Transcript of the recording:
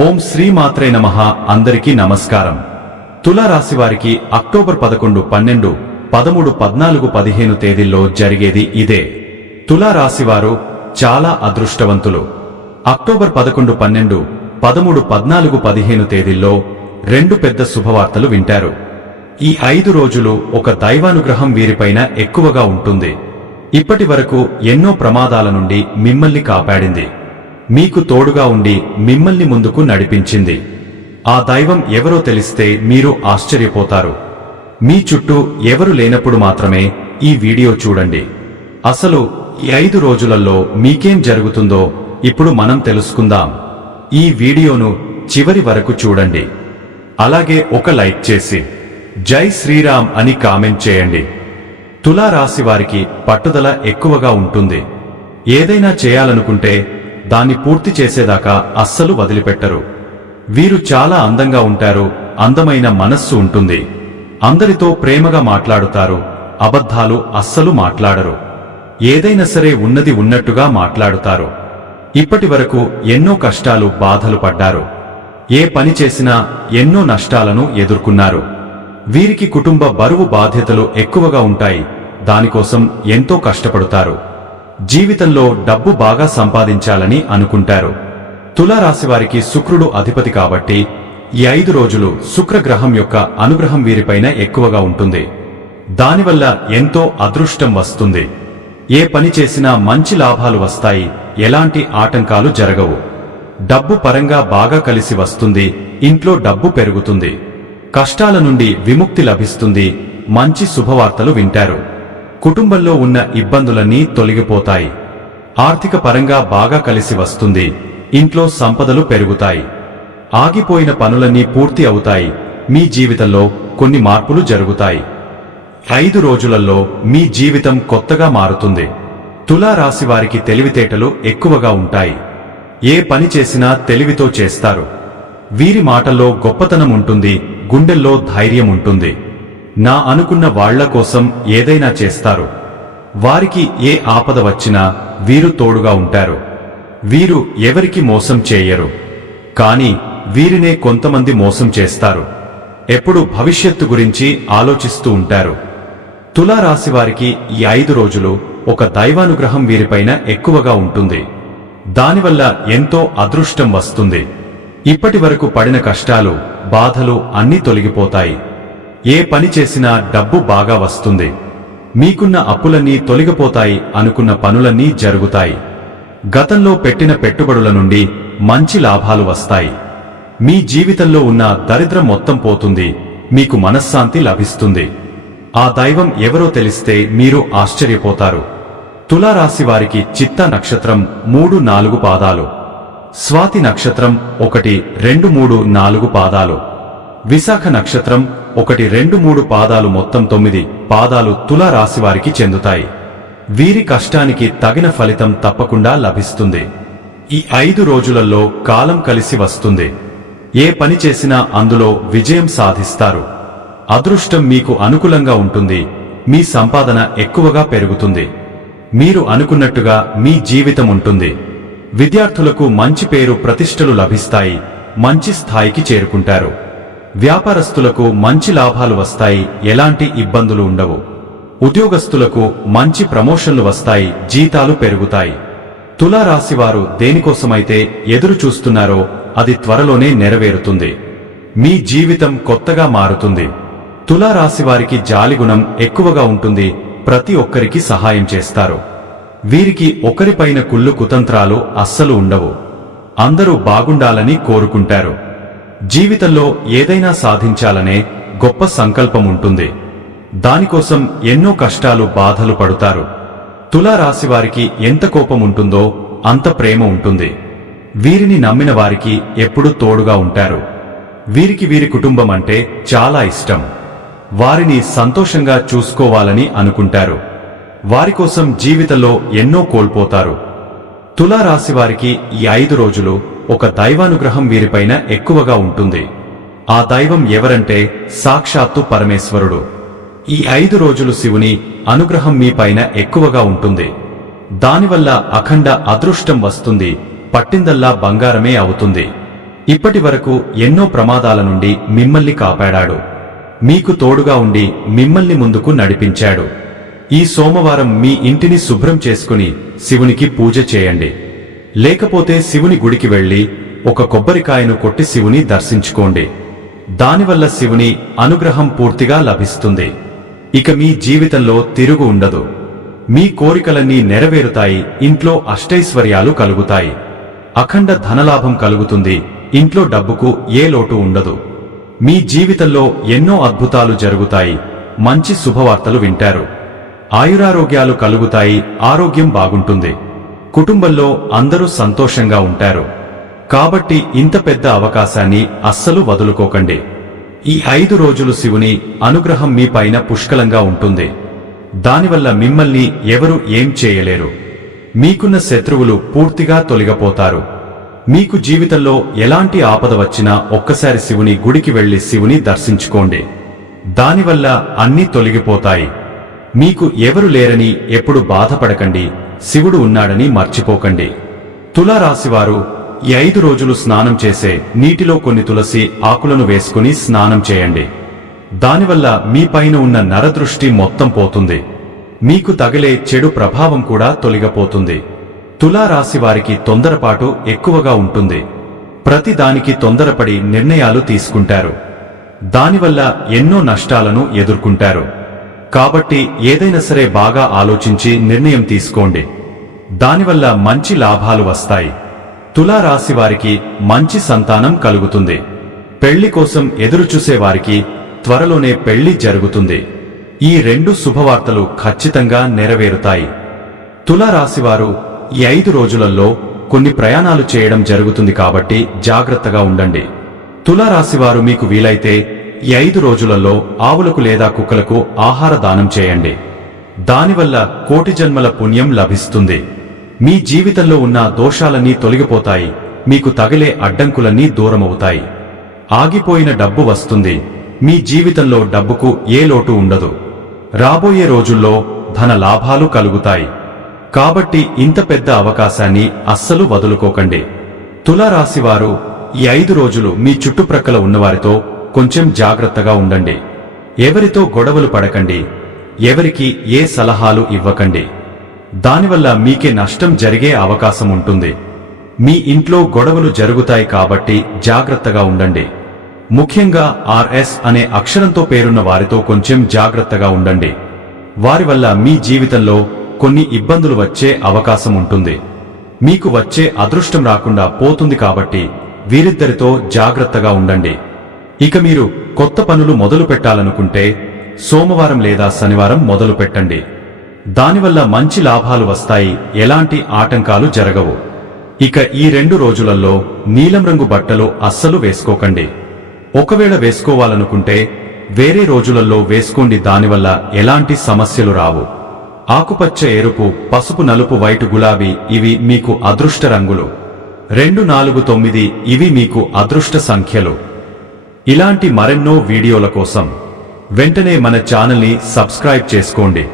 ఓం శ్రీమాత్రే నమః. అందరికీ నమస్కారం. తులారాశి వారికి అక్టోబర్ 11, 12, 13, 14, 15 తేదీల్లో జరిగేది ఇదే. తులారాశివారు చాలా అదృష్టవంతులు. అక్టోబర్ 11, 12, 13, 14, 15 తేదీల్లో రెండు పెద్ద శుభవార్తలు వింటారు. ఈ 5 రోజులు ఒక దైవానుగ్రహం వీరిపైన ఎక్కువగా ఉంటుంది. ఇప్పటి వరకు ఎన్నో ప్రమాదాల నుండి మిమ్మల్ని కాపాడింది. మీకు తోడుగా ఉండి మిమ్మల్ని ముందుకు నడిపించింది. ఆ దైవం ఎవరో తెలిస్తే మీరు ఆశ్చర్యపోతారు. మీ చుట్టూ ఎవరు లేనప్పుడు మాత్రమే ఈ వీడియో చూడండి. అసలు ఈ 5 రోజులలో మీకేం జరుగుతుందో ఇప్పుడు మనం తెలుసుకుందాం. ఈ వీడియోను చివరి వరకు చూడండి. అలాగే ఒక లైక్ చేసి జై శ్రీరామ్ అని కామెంట్ చేయండి. తులారాశి వారికి పట్టుదల ఎక్కువగా ఉంటుంది. ఏదైనా చేయాలనుకుంటే దాన్ని పూర్తి చేసేదాకా అస్సలు వదిలిపెట్టరు. వీరు చాలా అందంగా ఉంటారు. అందమైన మనస్సు ఉంటుంది. అందరితో ప్రేమగా మాట్లాడుతారు. అబద్ధాలు అస్సలు మాట్లాడరు. ఏదైనా సరే ఉన్నది ఉన్నట్టుగా మాట్లాడుతారు. ఇప్పటి వరకు ఎన్నో కష్టాలు బాధలు పడ్డారు. ఏ పని చేసినా ఎన్నో నష్టాలను ఎదుర్కొన్నారు. వీరికి కుటుంబ బరువు బాధ్యతలు ఎక్కువగా ఉంటాయి. దానికోసం ఎంతో కష్టపడతారు. జీవితంలో డబ్బు బాగా సంపాదించాలని అనుకుంటారు. తులారాశి వారికి శుక్రుడు అధిపతి కాబట్టి ఈ 5 రోజులు శుక్రగ్రహం యొక్క అనుగ్రహం వీరిపైన ఎక్కువగా ఉంటుంది. దానివల్ల ఎంతో అదృష్టం వస్తుంది. ఏ పని చేసినా మంచి లాభాలు వస్తాయి. ఎలాంటి ఆటంకాలు జరగవు. డబ్బు పరంగా బాగా కలిసి వస్తుంది. ఇంట్లో డబ్బు పెరుగుతుంది. కష్టాల నుండి విముక్తి లభిస్తుంది. మంచి శుభవార్తలు వింటారు. కుటుంబంలో ఉన్న ఇబ్బందులన్నీ తొలగిపోతాయి. ఆర్థిక పరంగా బాగా కలిసి వస్తుంది. ఇంట్లో సంపదలు పెరుగుతాయి. ఆగిపోయిన పనులన్నీ పూర్తి అవుతాయి. మీ జీవితంలో కొన్ని మార్పులు జరుగుతాయి. 5 రోజులలో మీ జీవితం కొత్తగా మారుతుంది. తులారాశి వారికి తెలివితేటలు ఎక్కువగా ఉంటాయి. ఏ పని చేసినా తెలివితో చేస్తారు. వీరి మాటల్లో గొప్పతనం ఉంటుంది. గుండెల్లో ధైర్యం ఉంటుంది. నా అనుకున్న వాళ్ల కోసం ఏదైనా చేస్తారు. వారికి ఏ ఆపద వచ్చినా వీరు తోడుగా ఉంటారు. వీరు ఎవరికి మోసం చేయరు. కాని వీరినే కొంతమంది మోసం చేస్తారు. ఎప్పుడు భవిష్యత్తు గురించి ఆలోచిస్తూ ఉంటారు. తులారాశి వారికి ఈ 5 రోజులు ఒక దైవానుగ్రహం వీరిపైన ఎక్కువగా ఉంటుంది. దానివల్ల ఎంతో అదృష్టం వస్తుంది. ఇప్పటి వరకు పడిన కష్టాలు బాధలు అన్నీ తొలగిపోతాయి. ఏ పని చేసినా డబ్బు బాగా వస్తుంది. మీకున్న అప్పులన్నీ తొలగిపోతాయి. అనుకున్న పనులన్నీ జరుగుతాయి. గతంలో పెట్టిన పెట్టుబడుల నుండి మంచి లాభాలు వస్తాయి. మీ జీవితంలో ఉన్న దరిద్రం మొత్తం పోతుంది. మీకు మనశ్శాంతి లభిస్తుంది. ఆ దైవం ఎవరో తెలిస్తే మీరు ఆశ్చర్యపోతారు. తులారాశి వారికి చిత్త నక్షత్రం 3, 4 పాదాలు, స్వాతి నక్షత్రం 1, 2, 3, 4 పాదాలు, విశాఖ నక్షత్రం 1, 2, 3 పాదాలు, మొత్తం 9 పాదాలు తులారాశి వారికి చెందుతాయి. వీరి కష్టానికి తగిన ఫలితం తప్పకుండా లభిస్తుంది. ఈ 5 రోజులలో కాలం కలిసి వస్తుంది. ఏ పని చేసినా అందులో విజయం సాధిస్తారు. అదృష్టం మీకు అనుకూలంగా ఉంటుంది. మీ సంపాదన ఎక్కువగా పెరుగుతుంది. మీరు అనుకున్నట్టుగా మీ జీవితం ఉంటుంది. విద్యార్థులకు మంచి పేరు ప్రతిష్టలు లభిస్తాయి. మంచి స్థాయికి చేరుకుంటారు. వ్యాపారస్తులకు మంచి లాభాలు వస్తాయి. ఎలాంటి ఇబ్బందులు ఉండవు. ఉద్యోగస్తులకు మంచి ప్రమోషన్లు వస్తాయి. జీతాలు పెరుగుతాయి. తులారాశివారు దేనికోసమైతే ఎదురు చూస్తున్నారో అది త్వరలోనే నెరవేరుతుంది. మీ జీవితం కొత్తగా మారుతుంది. తులారాశివారికి జాలిగుణం ఎక్కువగా ఉంటుంది. ప్రతి ఒక్కరికి సహాయం చేస్తారు. వీరికి ఒకరిపైన కుళ్ళు కుతంత్రాలు అస్సలు ఉండవు. అందరూ బాగుండాలని కోరుకుంటారు. జీవితంలో ఏదైనా సాధించాలనే గొప్ప సంకల్పం ఉంటుంది. దానికోసం ఎన్నో కష్టాలు బాధలు పడుతారు. తులారాశివారికి ఎంత కోపం ఉంటుందో అంత ప్రేమ ఉంటుంది. వీరిని నమ్మిన వారికి ఎప్పుడూ తోడుగా ఉంటారు. వీరికి వీరి కుటుంబం అంటే చాలా ఇష్టం. వారిని సంతోషంగా చూసుకోవాలని అనుకుంటారు. వారికోసం జీవితంలో ఎన్నో కోల్పోతారు. తులారాశివారికి ఈ 5 రోజులు ఒక దైవానుగ్రహం వీరిపైన ఎక్కువగా ఉంటుంది. ఆ దైవం ఎవరంటే సాక్షాత్తు పరమేశ్వరుడు. ఈ 5 రోజులు శివుని అనుగ్రహం మీ పైన ఎక్కువగా ఉంటుంది. దానివల్ల అఖండ అదృష్టం వస్తుంది. పట్టిందల్లా బంగారమే అవుతుంది. ఇప్పటి వరకు ఎన్నో ప్రమాదాల నుండి మిమ్మల్ని కాపాడాడు. మీకు తోడుగా ఉండి మిమ్మల్ని ముందుకు నడిపించాడు. ఈ సోమవారం మీ ఇంటిని శుభ్రం చేసుకుని శివునికి పూజ చేయండి. లేకపోతే శివుని గుడికి వెళ్లి ఒక కొబ్బరికాయను కొట్టి శివుని దర్శించుకోండి. దానివల్ల శివుని అనుగ్రహం పూర్తిగా లభిస్తుంది. ఇక మీ జీవితంలో తిరుగు ఉండదు. మీ కోరికలన్నీ నెరవేరుతాయి. ఇంట్లో అష్టైశ్వర్యాలు కలుగుతాయి. అఖండ ధనలాభం కలుగుతుంది. ఇంట్లో డబ్బుకు ఏ లోటు ఉండదు. మీ జీవితంలో ఎన్నో అద్భుతాలు జరుగుతాయి. మంచి శుభవార్తలు వింటారు. ఆయురారోగ్యాలు కలుగుతాయి. ఆరోగ్యం బాగుంటుంది. కుటుంబంలో అందరూ సంతోషంగా ఉంటారు. కాబట్టి ఇంత పెద్ద అవకాశాన్ని అస్సలు వదులుకోకండి. ఈ 5 రోజులు శివుని అనుగ్రహం మీ పైన పుష్కలంగా ఉంటుంది. దానివల్ల మిమ్మల్ని ఎవరు ఏం చేయలేరు. మీకున్న శత్రువులు పూర్తిగా తొలగిపోతారు. మీకు జీవితంలో ఎలాంటి ఆపద వచ్చినా ఒక్కసారి శివుని గుడికి వెళ్లి శివుని దర్శించుకోండి. దానివల్ల అన్నీ తొలగిపోతాయి. మీకు ఎవరు లేరని ఎప్పుడు బాధపడకండి. శివుడు ఉన్నాడని మర్చిపోకండి. తులారాశివారు ఈ 5 రోజులు స్నానం చేసే నీటిలో కొన్ని తులసి ఆకులను వేసుకుని స్నానం చేయండి. దానివల్ల మీ పైన ఉన్న నరదృష్టి మొత్తం పోతుంది. మీకు తగిలే చెడు ప్రభావం కూడా తొలగిపోతుంది. తులారాశివారికి తొందరపాటు ఎక్కువగా ఉంటుంది. ప్రతి దానికి తొందరపడి నిర్ణయాలు తీసుకుంటారు. దానివల్ల ఎన్నో నష్టాలను ఎదుర్కొంటారు. కాబట్టి ఏదైనా సరే బాగా ఆలోచించి నిర్ణయం తీసుకోండి. దానివల్ల మంచి లాభాలు వస్తాయి. తులారాశివారికి మంచి సంతానం కలుగుతుంది. పెళ్లి కోసం ఎదురుచూసే వారికి త్వరలోనే పెళ్లి జరుగుతుంది. ఈ 2 శుభవార్తలు ఖచ్చితంగా నెరవేరుతాయి. తులారాశివారు ఈ 5 రోజులలో కొన్ని ప్రయాణాలు చేయడం జరుగుతుంది కాబట్టి జాగ్రత్తగా ఉండండి. తులారాశివారు మీకు వీలైతే ఈ 5 రోజులలో ఆవులకు లేదా కుక్కలకు ఆహార దానం చేయండి. దానివల్ల కోటి జన్మల పుణ్యం లభిస్తుంది. మీ జీవితంలో ఉన్న దోషాలన్నీ తొలగిపోతాయి. మీకు తగిలే అడ్డంకులన్నీ దూరమవుతాయి. ఆగిపోయిన డబ్బు వస్తుంది. మీ జీవితంలో డబ్బుకు ఏ లోటు ఉండదు. రాబోయే రోజుల్లో ధన లాభాలు కలుగుతాయి. కాబట్టి ఇంత పెద్ద అవకాశాన్ని అస్సలు వదులుకోకండి. తులారాశివారు ఈ 5 రోజులు మీ చుట్టుప్రక్కల ఉన్నవారితో కొంచెం జాగ్రత్తగా ఉండండి. ఎవరితో గొడవలు పడకండి. ఎవరికి ఏ సలహాలు ఇవ్వకండి. దానివల్ల మీకే నష్టం జరిగే అవకాశం ఉంటుంది. మీ ఇంట్లో గొడవలు జరుగుతాయి కాబట్టి జాగ్రత్తగా ఉండండి. ముఖ్యంగా RS అనే అక్షరంతో పేరున్న వారితో కొంచెం జాగ్రత్తగా ఉండండి. వారి వల్ల మీ జీవితంలో కొన్ని ఇబ్బందులు వచ్చే అవకాశం ఉంటుంది. మీకు వచ్చే అదృష్టం రాకుండా పోతుంది కాబట్టి వీరిద్దరితో జాగ్రత్తగా ఉండండి. ఇక మీరు కొత్త పనులు మొదలు పెట్టాలనుకుంటే సోమవారం లేదా శనివారం మొదలు పెట్టండి. దానివల్ల మంచి లాభాలు వస్తాయి. ఎలాంటి ఆటంకాలు జరగవు. ఇక ఈ 2 రోజులలో నీలం రంగు బట్టలు అస్సలు వేసుకోకండి. ఒకవేళ వేసుకోవాలనుకుంటే వేరే రోజులలో వేసుకోండి. దానివల్ల ఎలాంటి సమస్యలు రావు. ఆకుపచ్చ, ఎరుపు, పసుపు, నలుపు, వైట్, గులాబీ ఇవి మీకు అదృష్ట రంగులు. 2, 4, 9 ఇవి మీకు అదృష్ట సంఖ్యలు. ఇలాంటి మరెన్నో వీడియోల కోసం వెంటనే మన ఛానల్ని సబ్స్క్రైబ్ చేసుకోండి.